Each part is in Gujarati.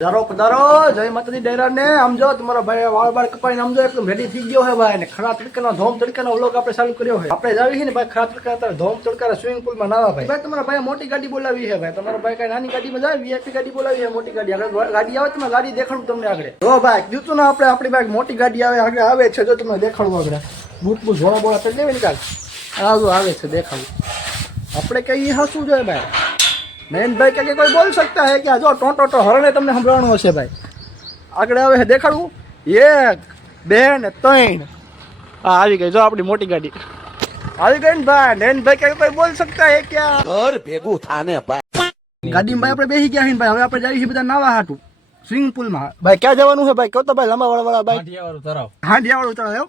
પધારો પધારો, જય માતાજી ડેરા ને સમજો તમારો ભાઈ વાળ બાળ કપાઈને સમજો એકદમ રેડી થઈ ગયો હે ભાઈ. ને ખરા તડકાનો ધોમ તડકાનો વ્લોગ આપણે ચાલુ કર્યો હોય આપણે જાવી છે ને ભાઈ, ખરા તડકા ધોમ તડકા સ્વિમિંગ પુલમાં નાવા ભાઈ. ભાઈ, તમારા ભાઈ મોટી ગાડી બોલાવી છે ભાઈ. તમારો ભાઈ કઈ નાની ગાડીમાં જાય? વીઆઈપી ગાડી બોલાવી છે મોટી ગાડી. આગળ ગાડી આવે તમે ગાડી દેખાડું તમને આગળ. જો ભાઈ, કીધું ને આપણે, આપણી ભાઈ મોટી ગાડી આવે, આગળ આવે છે, જો તમને દેખાડું આગળ. બૂટ બૂટ ઝોળા બોળા કરી દેવી નિકાલ આવું આવે છે, દેખાડું. આપણે કઈ શું જોઈએ ભાઈ? નયનભાઈ કે કોઈ બોલ શકતા હે કે જો ટોટો ટો હરણે તમને સંભળાવવાનું હશે ભાઈ. આગળ હવે દેખાડવું. એક બે ને ત્રણ. હા આવી ગઈ. જો આપણી મોટી ગાડી. આવી ગઈ ને ભાઈ. નયનભાઈ કે કોઈ બોલ શકતા હે કે ઘર ભેગું થાને ભાઈ. ગાડીમાં ભાઈ આપણે બેસી ગયા હે ભાઈ. હવે આપણે જઈએ છીએ બધા નાવા હાટું. સ્વિમિંગ પુલમાં. ભાઈ ક્યાં જવાનું છે ભાઈ? કહો તો ભાઈ લાંબા વાળા વાળા ભાઈ. હાંડિયા વાળું તળાવ. હાંડિયા વાળું તળાવ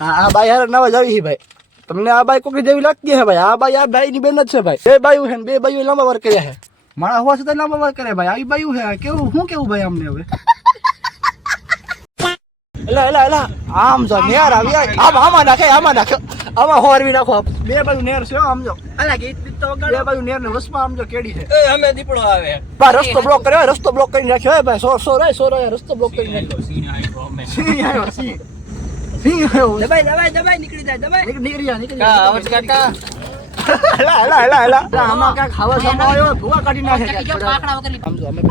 હા ભાઈ હારે નાવા જવી છે ભાઈ. તમને આ બાઈ કોકી જેવી લાગતી હે ભાઈ? આ બાઈ આ ભાઈ ની બેન જ છે ભાઈ. બે બાયું છે બે બાયું લાંબા વાર કર્યા છે મારા હોવા છતાં લાંબા વાર કરે ભાઈ. આવી બાયું છે. કેવું હું કેવું ભાઈ અમને હવે? એલા એલા એલા. આમ જો નેર આવી આમ આમાં નાખે આમાં નાખે. આમાં હોરવી નાખો બે બાજુ નેર છે હો, આમ જો. અલા ગીત તો બે બાજુ નેર ને રસમાં આમ જો કેડી છે. એ અમે દીપડો આવે. બા રસ્તો બ્લોક કર્યો હોય, રસ્તો બ્લોક કરી નાખ્યો હે ભાઈ. સો સો રે સો રે રસ્તો બ્લોક કરી નાખ્યો. સી આવ્યો સિંહ સિંહ આવ્યો. દબાઈ દબાઈ દબાઈ નીકળી જાય દબાઈ. નીકળી નીકળી નીકળી કા જા. આવજ કાકા હલા હલા હલા હલા. આમાં કાક ખાવા સામા આવ્યો, ભૂવા કાઢી નાખે. પાકડા વગર સમજો અમે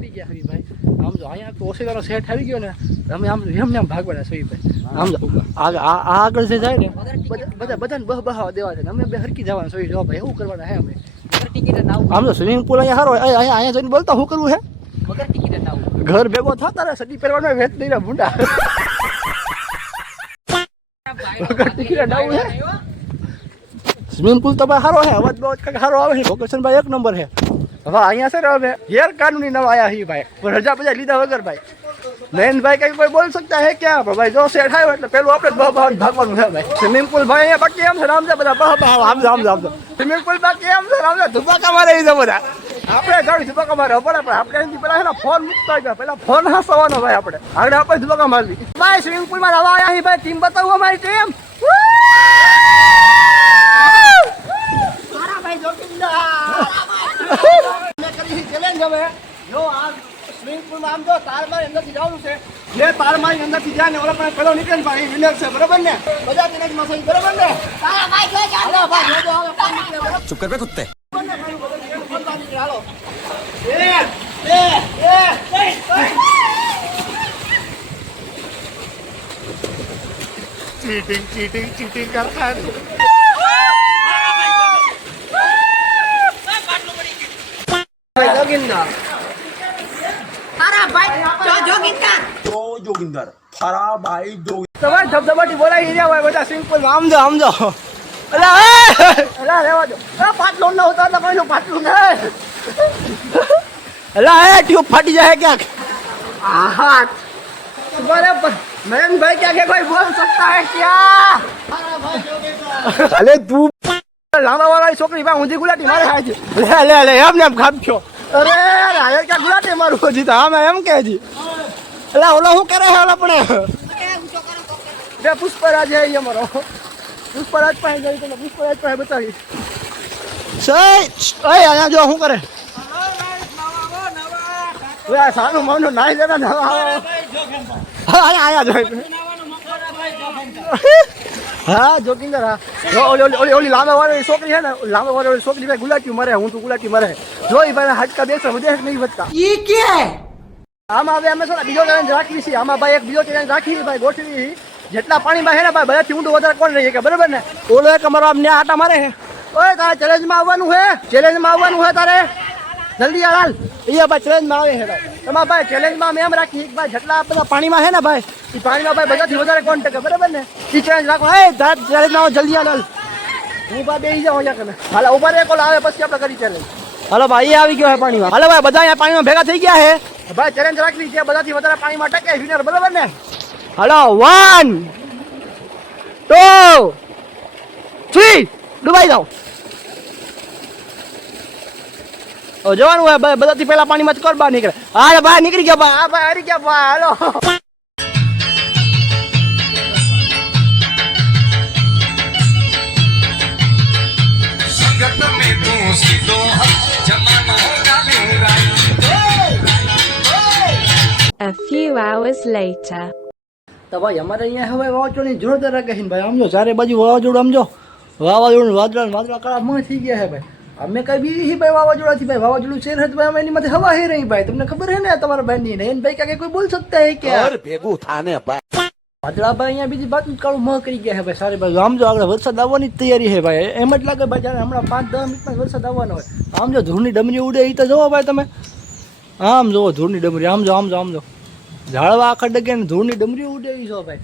પી ગયા હરી ભાઈ. સમજો અહીંયા તો ઓસેદાનો સેટ આવી ગયો ને અમે આમ એમને આમ ભાગવાના છીએ ભાઈ. સમજો આગળ આ આગળ જે જાય ને બધા બધા બધાને બહ બહાવા દેવા છે અમે બે હરકી જવાના છીએ જો ભાઈ એવું કરવાના હે અમે. આમ જો સ્વિમિંગ પુલ અહીંયા સારો અહીંયા અહીંયા જઈને બોલતા શું કરવું હે? વગર ટિકિટ ના ઘર ભેગો થતા રહે સડી પહેરવાનો વેચ દઈને ભૂંડા. વગર ટિકિટ ના હે. સ્વિમિંગ પુલ તો ભાઈ સારો હે અવાજ બહુ કંઈક સારો આવે છે લોકેશન ભાઈ એક નંબર છે હવે અહીંયા છે હવે ગેર કાનૂની નવા આયા હી ભાઈ. પણ રજા બધા લીધા વગર ભાઈ. નયન ભાઈ કઈ કોઈ બોલ શકતા હે ક્યાં? પણ ભાઈ જો સેટ આવ્યો એટલે પેલું આપણે બહ બહ ભાગવાનું છે ભાઈ. સ્વિમિંગ પુલ ભાઈ અહીંયા બાકી એમ છે રામજા બધા. બહ બહ આમ આમ આમ સ્વિમિંગ પુલ બાકી એમ છે રામજા ધુબાકા મારે એ બધા. આપણે ગાડી ધુબાકા મારે પડે પણ આપણે એની પેલા એના ફોન મૂકતા ગયા. પેલા ફોન હસવાનો ભાઈ આપણે. આગળ આપણે ધુબાકા મારી ભાઈ સ્વિમિંગ પુલમાં રવા આવ્યા હી ભાઈ ટીમ બતાવું અમારી ટીમ. મારા ભાઈ અમે કરી ચેલેન્જ હવે. જો આ સ્વિમિંગ પુલમાં આમ જો તાર મારી અંદરથી જવાનું છે. જે તાર મારી અંદરથી જાય ને ઓલો પણ પેલો નીકળે ભાઈ વિનર છે બરોબર ને? બધા તેને જ મસાઈ બરોબર ને? ચુપ કર બે કુત્તે નીકળે, હાલો. ચીટિંગ ચીટિંગ ચીટિંગ કરતા ભાઈ જોગિંદર? જોગિંદર. ફરા ભાઈ જો તમારે ધબધબાટી બોલાવી રહ્યા હોય બધા સિમ્પલ આમ જો આમ જો અલા અલા દો. એ પાટલું ન ઉતાર તો પાટલું ને અલા ટ્યુબ ફાટી જાય ક્યાંક? આહાત બરાબર. મયંકભાઈ ક્યાં કોઈ બોલ સકતા હે ક્યાં? અલે તું લાંબા વાળા છોકરી ભાઈ ઊંધી ગુલાટી મારે ખાય છે. લે લે લે એમ ને એમ ખાપ્યો અરે રાયે ક્યાં ગુલાટી મારું હજી તો? આમ એમ કે જી એટલે ઓલો શું કરે હે ઓલા પણ? પુષ્પરાજ હે એ મારો પુષ્પરાજ પાસે જઈ તો પુષ્પરાજ પાસે બતાવીશ. સઈ અહીંયા જો શું કરે? સાનું માનું નાઈ દેના ના હા આયા જો. હા જોગિંદર હા. ઓલી ઓલી લાંબા વાળી છોકરી છે ને લાંબા વાળા છોકરી ભાઈ ગુલાટી મરે હું તો ગુલાટી મરે. જો ભાઈ હાડકા બેસે વધે નહીં વધતા. ઈ કે? આમાં હવે અમે છે બીજો ચેલેન્જ રાખવી છે આમાં ભાઈ એક બીજો ચેલેન્જ રાખી ભાઈ ગોઠવી જેટલા પાણીમાં છે ને ભાઈ બધાથી ઊંડું વધારે કોણ રહી કે બરાબર ને? ઓલો એક અમારો આમ આટા મારે છે. ઓય તારે ચેલેન્જમાં આવવાનું છે ચેલેન્જમાં આવવાનું છે તારે જલ્દી યાર હાલ અહીંયા ભાઈ ચેલેન્જમાં આવે છે ભાઈ તમારા ભાઈ ચેલેન્જમાં અમે એમ રાખી કે ભાઈ જેટલા બધા પાણીમાં છે ને ભાઈ એ પાણીમાં ભાઈ બધાથી વધારે કોણ ટકે બરાબર ને? એ ચેલેન્જ રાખો। એ ચેલેન્જમાં આવો, જલ્દી હાલ હાલ હું ભાઈ બેસી જાઉં અહીંયા કને। હાલો ઉપર એક ઓલો આવે, પછી આપણે કરી ચેલેન્જ હાલો ભાઈ એ આવી ગયો છે પાણીમાં. હાલો ભાઈ, બધા અહીંયા પાણીમાં ભેગા થઈ ગયા છે ભાઈ ચેલેન્જ રાખવી છે, બધાથી વધારે પાણીમાં ટકે વિનર બરાબર ને? હાલો વન ટુ થ્રી ડૂબાઈ જાઓ. ओ जवान हुआ पहला पानी मत कर बाहर निकल आ बाहर निकल गया बा आ बाहर गया बा तो भाई हमारे यहाँ हुए वाव नहीं जोड़ दे रखे हैं भाई। हम जो सारे बाजी वाव जोड़ जो। वाव जोड़ वाद्रा वाद्रा करा मन है भाई। અમે કઈ બી હી ભાઈ વાવાઝોડાથી ભાઈ વાવાઝોડું શેર ને ભાઈ અમે એની માથે હવા હે રહી ભાઈ. તમને ખબર હે ને તમારા ભાઈ ની ને ભાઈ કાકે કોઈ બોલ શકતા હે કે અરે ભેગું થાને ભાઈ. વાદળા ભાઈ અહીંયા બીજી બાત કાળું મહ કરી ગયા હે ભાઈ. સારી ભાઈ આમ જો આગળ વરસાદ આવવાની જ તૈયારી છે ભાઈ. એમ જ લાગે ભાઈ જ્યારે હમણાં પાંચ દસ મિનિટમાં વરસાદ આવવાનો હોય. આમ જો ધૂળની ડમરી ઉડે એ તો જોવો ભાઈ તમે. આમ જોવો ધૂળની ડમરી આમ જો આમ જો આમ જો. ઝાડવા આખા ડગે ને ધૂળની ડમરી ઉડે એ જો ભાઈ.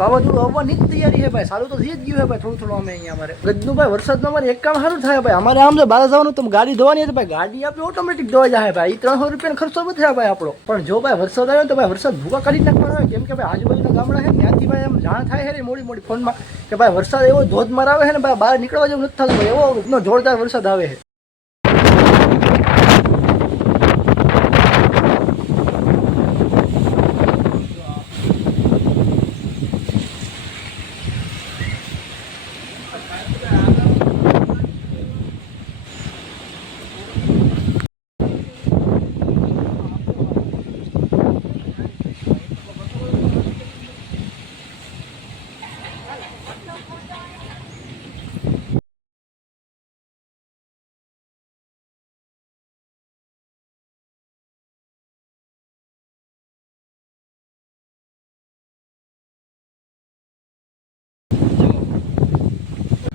વાવાઝોડું આવવાની જ તૈયારી છે ભાઈ. સારું તો થઈ જ ગયું છે ભાઈ. થોડું થોડું અમે અહીંયા અમારે. ગજનું ભાઈ વરસાદમાં અમારે એક કામ સારું થાય ભાઈ. અમારે આમ જો બહાર જવાનું તો ગાડી ધોવાની હતી ભાઈ. ગાડી આપણે ઓટોમેટિક ધોવા જાય ભાઈ. એ ત્રણસો રૂપિયાનો ખર્ચો થાય ભાઈ આપણો. પણ જો ભાઈ વરસાદ આવ્યો તો ભાઈ વરસાદ ભૂકા કાઢી નાખવાનો હોય. કેમ કે ભાઈ આજુબાજુના ગામડા છે ત્યાંથી ભાઈ એમ જાણ થાય છે મોડી મોડી ફોનમાં કે ભાઈ વરસાદ એવો ધોધમાર આવે છે ને, ભાઈ બહાર નીકળવા જેવું નથી થતું. એવો જોરદાર વરસાદ આવે છે.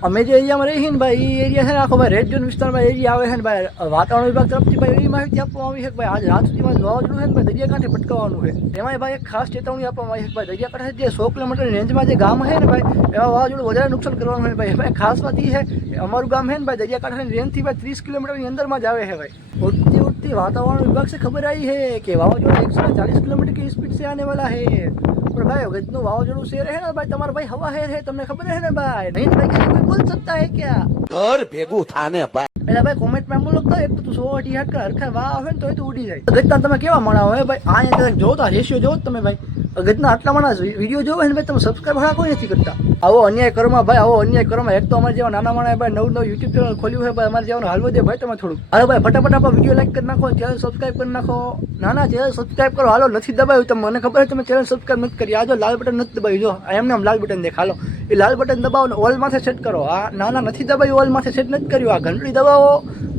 અમે જે એરિયામાં રહીએ ને ભાઈ, એ એરિયા છે ને આખો ભાઈ રેડ ઝોન વિસ્તારમાં એરિયા આવે છે ને ભાઈ. વાતાવરણ વિભાગ તરફથી ભાઈ એવી માહિતી આપવામાં આવી છે કે ભાઈ આજ રાત સુધીમાં વાવાઝોડું છે ને ભાઈ દરિયાકાંઠે ભટકાવાનું છે. એમાં ભાઈ એક ખાસ ચેતવણી આપવામાં આવી છે ભાઈ દરિયાકાંઠે જે સો કિલોમીટરની રેન્જમાં જે ગામ છે ને ભાઈ એવા વાવાઝોડું વધારે નુકસાન કરવાનું છે ભાઈ. ભાઈ ખાસ વાત એ છે અમારું ગામ છે ને ભાઈ દરિયાકાંઠાની રેન્જથી ભાઈ ત્રીસ કિલોમીટરની અંદરમાં જ આવે છે ભાઈ. ઉડતી ઉડતી વાતાવરણ વિભાગ છે ખબર આવી છે કે વાવાઝોડું એકસો ચાલીસ કિલોમીટર કે સ્પીડ છે આને વાળા છે. પણ ભાઈ ગજનું વાવાઝોડું શેર હે ને ભાઈ? તમારે ભાઈ હવા હેર હે તમને ખબર હે ને ભાઈ? નહીં ભાઈ કે કોઈ બોલ સકતા હે ક્યાં? ઘર ભેગું થાને ભાઈ. એટલે ભાઈ કોમેન્ટમાં બોલો તો એક તો તું સો અઢી હાટ કર હરખા વાહ આવે ને એ તો ઉડી જાય. ગજતા તમે કેવા મળાવો હે ભાઈ? આ જોતા રેશિયો જોવો તમે ભાઈ. ગજના આટલા માણસ વીડિયો જોવો ને ભાઈ, તમે સબસ્ક્રાઈબ હા કોઈ નથી કરતા. આવો અન્યાય કરમાં ભાઈ, આવો અન્યાય કરમાં. એક તો અમારે જેવા નાના માણસ ભાઈ, નવું નવું યુટ્યુબ ચેનલ ખોલ્યું હોય ભાઈ, અમારે જેવાનું હાલવો દે ભાઈ તમે થોડું અરે ભાઈ, ફટાફટ આપણે વીડિયો લાઈક કરી નાખો ચેનલ સબસ્ક્રાઈબ કરી નાખો. ના ના ચેનલ સબસ્ક્રાઈબ કરો. હાલો, નથી દબાવ્યું તમે મને ખબર છે, તમે ચેનલ સબસ્ક્રાઈબ નથી કરી. આજો લાલ બટન નથી દબાવ્યું જો એમને આમ લાલ બટન દેખ હાલો. એ લાલ બટન દબાવો ને ઓલ માથે સેટ કરો. આ ના ના નથી દબાવ્યું ઓલ માથે સેટ નથી કર્યું. આ ઘંટડી દબાવો.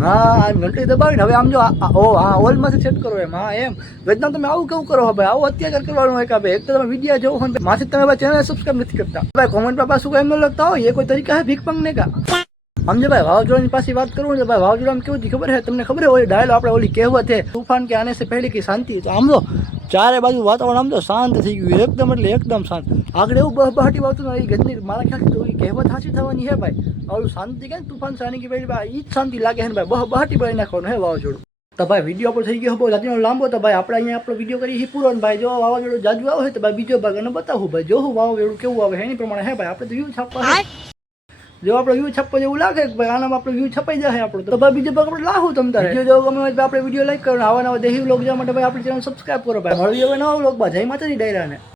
હા ઘંટડી દબાવીને હવે આમ જો ઓ, હા, ઓલ માથે સેટ કરો એમ. હા, એમ. વેદના, તમે આવું કેવું કરો ભાઈ આવું અત્યાચાર કરવાનું હોય કે ભાઈ? એક તો તમે વિડીયા જોવો હોય ને માથે તમે ચેનલ સબસ્ક્રાઈબ નથી કરતા. ભાઈ કોમેન્ટમાં પાછું કઈ ન લખતા હોય? એ કોઈ તરીકા હે ભીખ માંગને કા? ભાઈ વાવાઝોડાની પાસે વાત કરું ને ભાઈ વાવાઝોડામાં કેવું હતી ખબર છે? તમને ખબર હોય, ડાયલો આપણે ઓલી કહેવત છે, તોફાન કે આને સે પહેલી કે શાંતિ. તો આમ લો ચારે બાજુ વાતાવરણ આમ તો શાંત થઈ ગયું એકદમ એટલે એકદમ શાંત. આગળ એવું બહબહાટી વાતું એ ગજની મારા ખ્યાલથી તો એ કહેવત સાચી થવાની છે ભાઈ. ઓલું શાંતિ કે તુફાન શાની કે ભાઈ ભાઈ એ જ શાંતિ લાગે છે ને ભાઈ બહબહાટી બનાવી નાખવાનું હે વાવાઝોડું. તો ભાઈ વીડિયો આપણો થઈ ગયો બહુ જાતિનો લાંબો, તો ભાઈ આપણે અહીંયા આપણો વીડિયો કરી પૂરો ને ભાઈ જો વાવાઝોડું જાજુ આવે તો ભાઈ બીજો ભાગ અને બતાવું ભાઈ, જો હું વાવાઝોડું કેવું આવે એની પ્રમાણે હે ભાઈ. આપણે તો વ્યૂ છાપવા. જો આપણો વ્યૂ છપ્પો જેવું લાગે કે ભાઈ આનામાં આપણો વ્યૂ છપાઈ જશે આપણો તો ભાઈ બીજો આપણે લાવું તમને તારે. વીડિયો જો ગમે હોય આપણે વીડિયો લાઈક કરો. આવા નવા દેહી વ્લોગ જોવા માટે ભાઈ આપણી ચેનલ સબસ્ક્રાઈબ કરો ભાઈ. મળવી હવે નવા વ્લોગમાં. જય માતાજી, ડાયરાને.